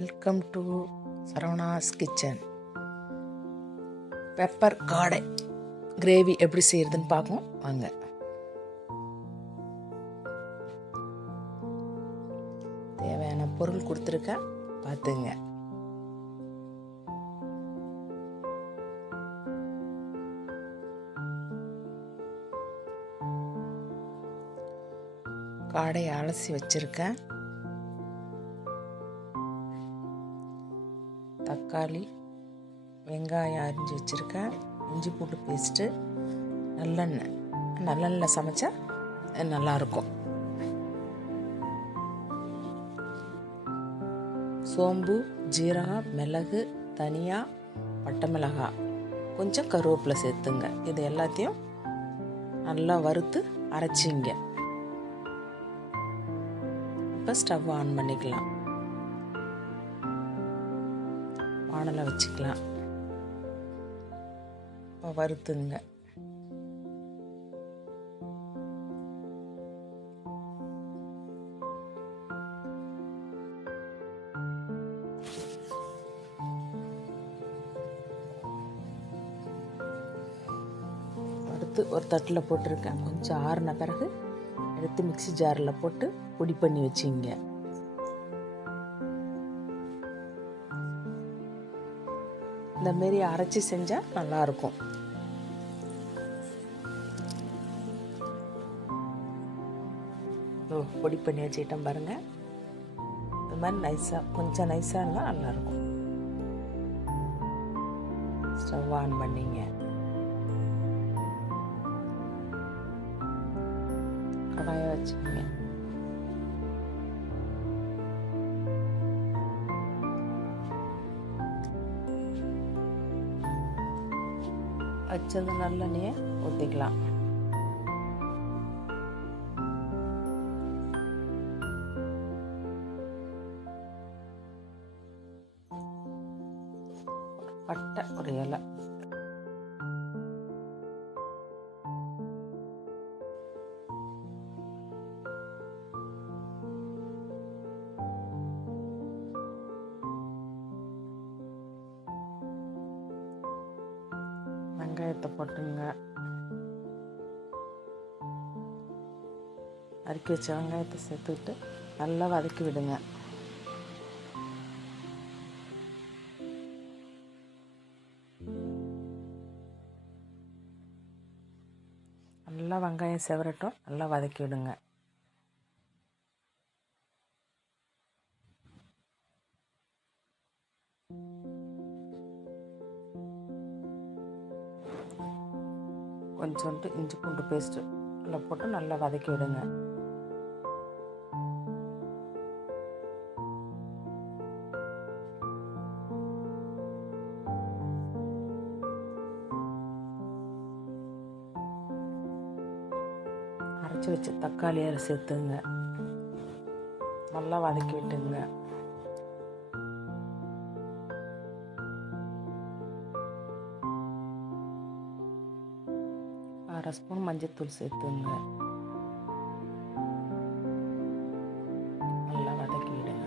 Welcome to Saravanas kitchen. Pepper காடை gravy எப்படி செய்யறதுன்னு பார்ப்போம் வாங்க. தேவையான பொருள் கொடுத்துருக்கேன், பார்த்துங்க. காடையை அலசி வச்சுருக்கேன். தக்காளி, வெங்காயம் அரிஞ்சு வச்சுருக்கேன். இஞ்சி பூண்டு பேஸ்ட்டு, நல்லெண்ணெய் சமைச்சா நல்லாயிருக்கும். சோம்பு, ஜீரகம், மிளகு, தனியா, பட்டை மிளகாய், கொஞ்சம் கருவேப்பிலை சேர்த்துங்க. இது எல்லாத்தையும் நல்லா வறுத்து அரைச்சிங்க. இப்போ ஸ்டவ் ஆன் பண்ணிக்கலாம். வானலை வச்சுக்கலாம். இப்போ வறுத்துங்க. வறுத்து ஒரு தட்டில் போட்டிருக்கேன். கொஞ்சம் ஆறின பிறகு எடுத்து மிக்ஸி ஜாரில் போட்டு பொடி பண்ணி வச்சிங்க. இந்த மாரி அரைச்சி செஞ்சால் நல்லாயிருக்கும். பொடி பண்ணி வச்சுக்கிட்டேன் பாருங்கள். இந்த மாதிரி கொஞ்சம் நைஸாக இருந்தால் நல்லாயிருக்கும். ஸ்டவ் ஆன் பண்ணிங்க. கடாயை வச்சுங்க. வச்சது நல்லெண்ணெயை ஊற்றிக்கலாம். பட்டை ஒரு இலை, வெங்காயத்தை போட்டுங்க. நறுக்கி வச்ச வெங்காயத்தை சேர்த்துக்கிட்டு நல்லா வதக்கி விடுங்க. நல்லா வெங்காயம் செவரட்டும், நல்லா வதக்கி விடுங்க. கொஞ்சோண்டு இஞ்சி பூண்டு பேஸ்ட்டு அதில் போட்டு நல்லா வதக்கி விடுங்க. அரைச்சி வச்சு தக்காளியை சேர்த்துங்க. நல்லா வதக்கி விட்டுங்க. அரை ஸ்பூன் மஞ்சள்தூள் சேர்த்துங்க. நல்லா வதக்கி விடுங்க.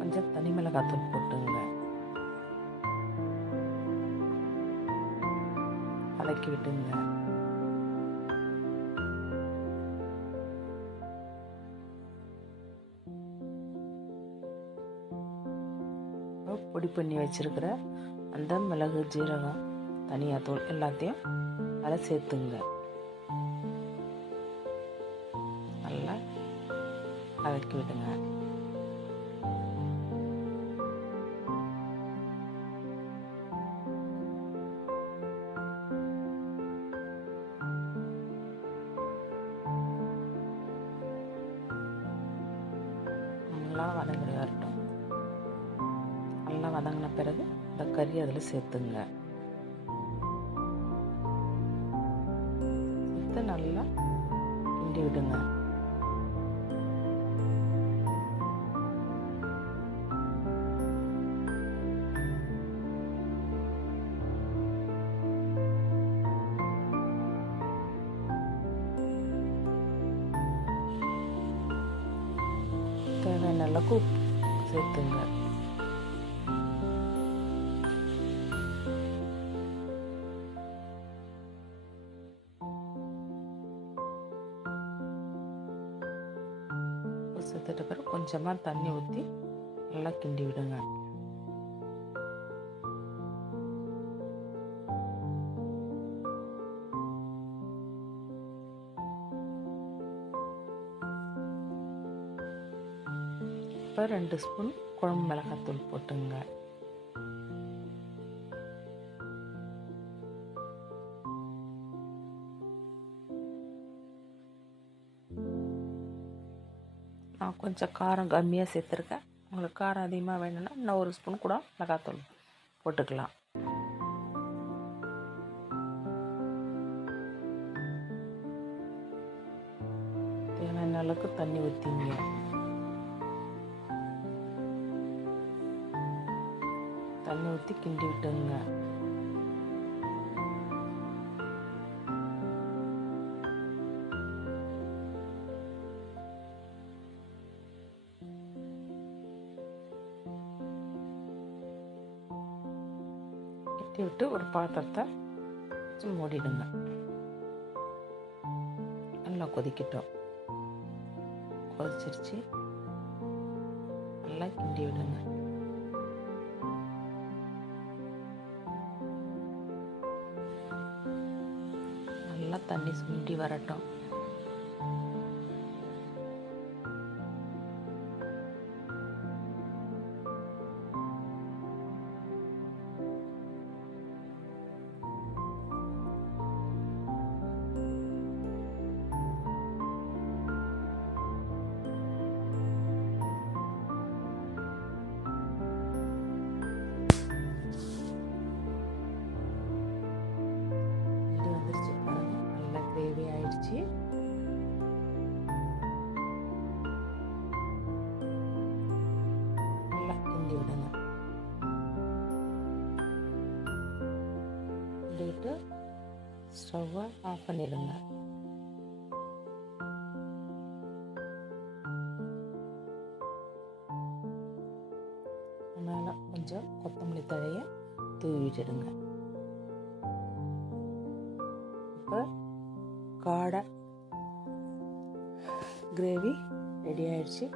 கொஞ்சம் தனி மிளகாத்தூள் போட்டுங்க. வதக்கி விட்டுங்க. பொடி பண்ணி வச்சிருக்கிற அந்த மிளகு, ஜீரகம், தனியாத்தூள் எல்லாத்தையும் அதில் சேர்த்துங்க. நல்லா வதக்கி விடுங்க. நல்லா வதங்கி வரட்டும். நல்லா வதங்கின பிறகு இந்த கறி அதில் சேர்த்துங்க. சேர்த்து நல்லா கிண்டி விடுங்க. அளவுக்கு உப்பு சேர்த்துங்க. சேர்த்துட்ட பிறகு கொஞ்சமாக தண்ணி ஊற்றி நல்லா கிண்டி விடுங்க. இப்போ 2 ஸ்பூன் குழம்பு மிளகாத்தூள் போட்டுங்க. நான் கொஞ்சம் காரம் கம்மியாக சேர்த்துருக்கேன். உங்களுக்கு காரம் அதிகமாக வேணும்னா இன்னும் 1 ஸ்பூன் கூட மிளகாத்தூள் போட்டுக்கலாம். தேவையான அளவுக்கு தண்ணி ஊற்றிங்க. தண்ணி ஊற்றி கிண்டி விட்டுங்க. கிண்டி விட்டு ஒரு பாத்திரத்தை வச்சு மூடிடுங்க. நல்லா கொதிக்கட்டும். கொதிச்சிருச்சு. நல்லா கிண்டி விடுங்க. நல்லா தண்ணி சுண்டி வரட்டும். கிரேவி ஆயிடுச்சு. நல்லா கிண்டி விடுங்க. கிண்டிவிட்டு ஸ்டவ்வை ஆஃப் பண்ணிடுங்க. மேலே கொஞ்சம் கொத்தமல்லி தழையை தூவி விட்டுடுங்க. இப்போ காடை கிரேவி ரெடி ஆயிடுச்சு.